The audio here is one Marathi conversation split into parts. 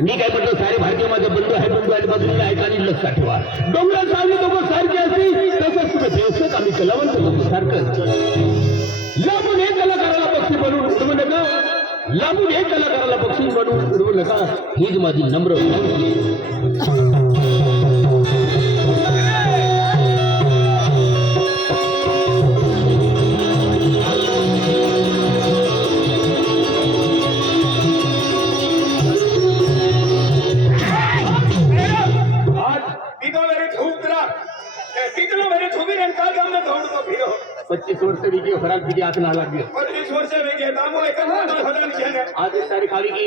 मी काय म्हणतो सारे भारतीय माझा बंधू आहे, बंधू आणि बाजूला आहेत आणि लक्षात ठेवा डोंगरात सावली दोघं सारखे असतील तसंच तुम्ही बेवसत आम्ही कलावंत लोक सारखं लांबून एक कलाकाराला पक्षी बनवून उडवू नका, लांबून एक कलाकाराला पक्षी बनवून उडवू नका, हीच माझी नम्र विनंती. पच्चीस वर्ष विजय फराक विजय आतना लगे 25 वर्ष विजय दामो आज तारीख आवी की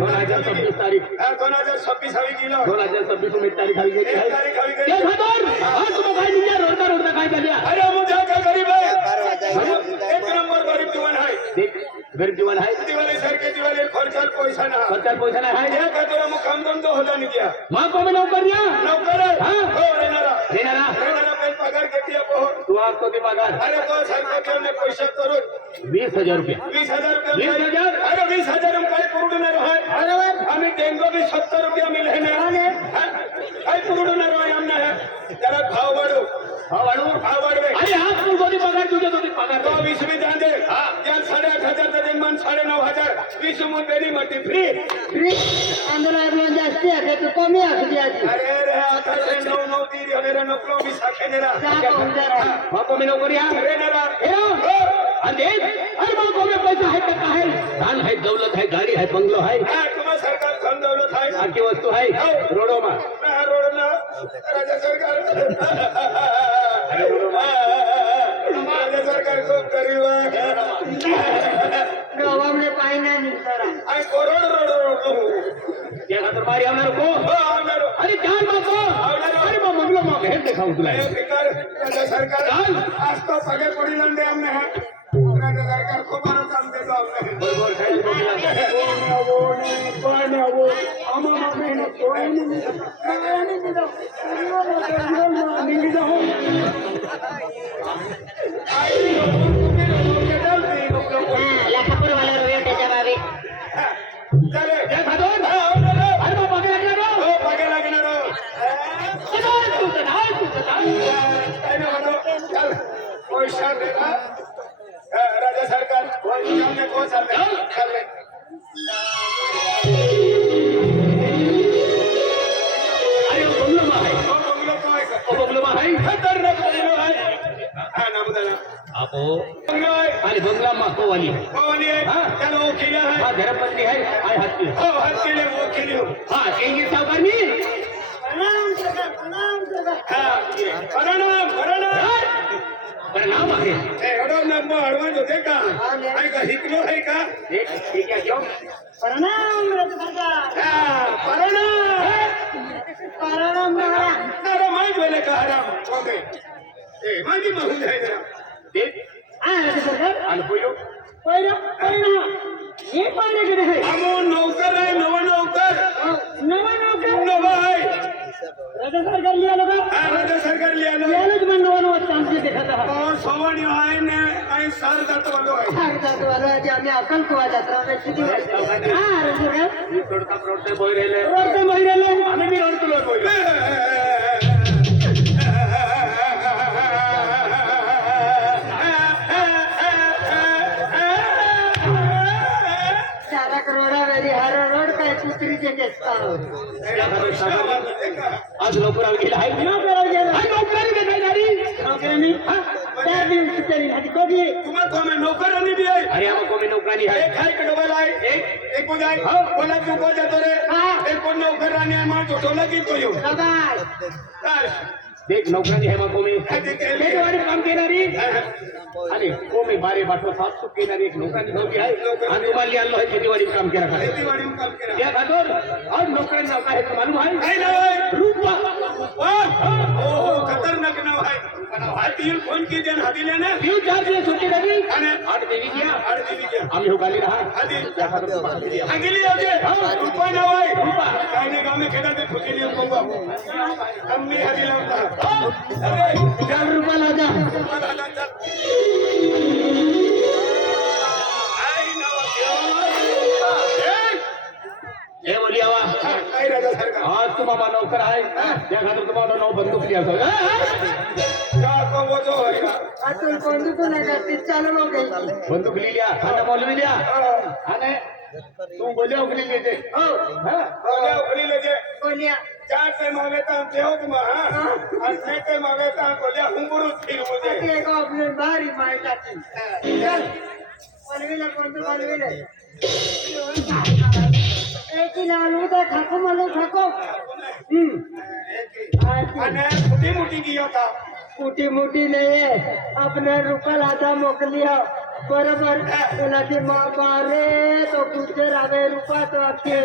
2026 तारीख 2026 हवी गेलो 2026 में तारीख आवी गेली आहे. तारीख हवी गेली. एक हजार आज तुम काय निघ्या रोडता रोडता काय झाल्या अरे मुझे का गरीब है एक नंबर गरीब जीवन है गरीब जीवन आहे दिवाळी सारखे दिवाळी खर्चाल पैसा ना सरकार पैसा नाही आहे या खातिर मग काम धंदा होता नाही क्या मा कोमे नोकर या नोकर हा? हो रेनारा देणारा काही पगार किती आहे तू आज तो ती पगार अरे तो सरकारने पैसे करून 20,000 रुपये 20,000 रुपये 20,000? अरे 20,000 रुपये पुरवणार आहे आम्ही डेंगो भी 70 रुपया मिले ना काय पुरवणार आहे आम्हाला त्याला भाव वाढव भाव वाढवे अरे आज तू कोणी पगार तुझ्या होती पगार तो 20 भी जान दे त्या 8,500 चा निर्माण 9,500 20 मुंबई मटी फ्री फ्री आंदोलन जास्ती आहे तो कमी आहे आजी अरे रे आता से 9 दी हमेरा नौकरो भी साखे नेरा मा कोमे नोकर या अरे नेरा अरे अरे मा कोमे पैसा है का है धन है दौलत है गाड़ी है बंगलो है तुम्हारा सरकार धन दौलत है आखी वस्तू है रोडो में रोड ना राज्य सरकार राज्य सरकार खूप गरीब आहे गावामध्ये पाय नाही निघतारा आई करोड रोड त्या खातर मारी आमणार को अरे चाल बाको अरे मा मंगलो मा भेट दिखाऊं तुला राज्य सरकार आज तो सगळे पडी लंडे हमने राज्य सरकार खूप बरं काम देतो हमने बरोबर खाली आम्हाला मेहनत लाखापूर वाला रोया त्याच्या बाबी राज्य सरकार को चालले अरे बंगलो मा है बंगलो मा है खतरनाक बंगलो आहे हा नाम दादा आपो बंगलो आहे आणि बंगला मा को वाली है कोणी आहे त्याला वकील आहे हा धर्मपत्नी है आय हाथ में हो हात केले वकील हो हा केंगी सावकार मी प्रणाम आहे एवढा नंबर अडवान्स होते का आहे का हिकलो आहे का ठीक आहे क्यों प्रणाम सरकार प्रणाम अरे माहीत बोले का हराम कोमे ए माझी माहून आहे जरा ते सरकार आणि पहिलो पहिलं हे पाहिजे की नाही अमो नौकर आहे नवा नौकर नवा नौकर नवा आहे राज्य सरकार लिहिलं का राज्य सरकार लिहिलं लिहिलंच मग नवा चांगली देखत तो सोवणी आहे ने आई सार जातो वालो आहे आम्ही अकल कुवा जत्रा हा सरकार थोडका प्रोडक्ट बोल राहिले रोडचे महिन्याला आम्ही मी रोड तुला बोल सारा रोडामध्ये हर रोड काय कुत्रीचे केसता आज लवकर गेला आहे नोकरी देणारी नोकऱ्याने 4 दिवस तरी आधी कधी तुम्हाला कोमे नौकरांनी बी आहे अरे आम्हाला कोणी नोकरानी आहे एक आहे का डबल आहे एक कोण आहे बोला तू को जातो रे एक कोण नौकरांनी आहे मग टोला की तो येऊ देख नोकरानी है मग कोमी खेतीवाडी काम केणारी आणि कोमी बारे बाटो साफसूफ केणारी एक नोकरानी नोकरी आहे आणि तुम्हाला आलो आहे खेतीवाडी काम केला का खेतीवाडी काम केला त्या खातर आज नोकरांनी नाव काय आहे मालूम आहे काय नाव आहे रूपा हो खतरनाक नाव आहे हातील फोन की देन हातीले ना 4 दिवस सुट्टी झाली आणि 8 देवी घ्या 8 दिली घ्या आम्ही हो गाली राहा हाती त्या खातर तुम्हाला दिली आहे. अगली होते रुपा नाव आहे रुपा काय नाही गाव में खेदा ते फुकीली को बाबू आम्ही हाती लावता अरे 4 रुपयाला जा आई नाव हे बोली आवा नाही त्या खातर तुम्हाला नाव बंदूक लिहायचं का वजो आहे का अतुल बंदूक नाही करते चालू लोक बंदूक लिहिल्या खाना मौलवी लिहा आणि तू बोलिया उकली लिहिते बोल्या उखली लेजे बोलिया 4 टाइम आवे तो देव मा हां और 6 टाइम आवे तो बोल्या हुंगुरु थी मुझे एक आपले भारी माय टाकी चल बोलविले बंदूक बोलविले एक लाल उदा खाको मला खाको અને મોટી મોટી ગયો था मोठी मोठी नाही आपल्या रुपयाला आता मोकलिया बरोबर कोणाची मारे तो गुजर आवे रुपा तो अख्खे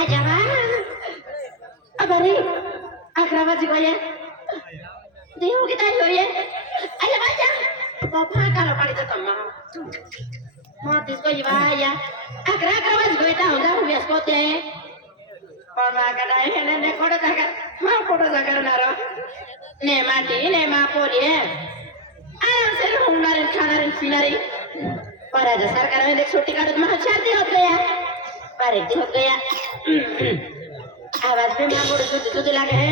Aja mana? Abari, akrabat juga ya. Dia kita yo ya. Aja baca. Bapak kalau kali itu teman. Mau disko juga ya. Akrabat juga itu udah bias kote. Pama kada ini ne kodo jaga. Mau kodo jaga naro. Ne mati, ne mapori ya. Alam sel hungarin khanarin finari. पर आज सरकार में देख छोटी काटत में शादी हो गया पर एक हो गया आवाज में मां बोल दूध लगे है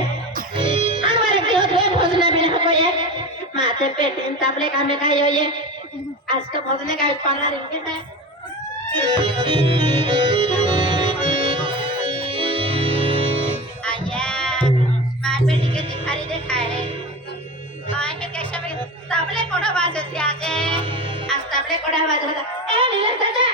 हमारे के हो गए भोजन भी हो गए माथे पे तीन तापले काम में खाई हो ये आज का भोजन का पाला रिंगे है आया मां पे टिके दिखारी देखा है आए के कैसे में तापले कोड़ा बाज से आजे आज तापले कोड़ा बाज होता ए नीला चाचा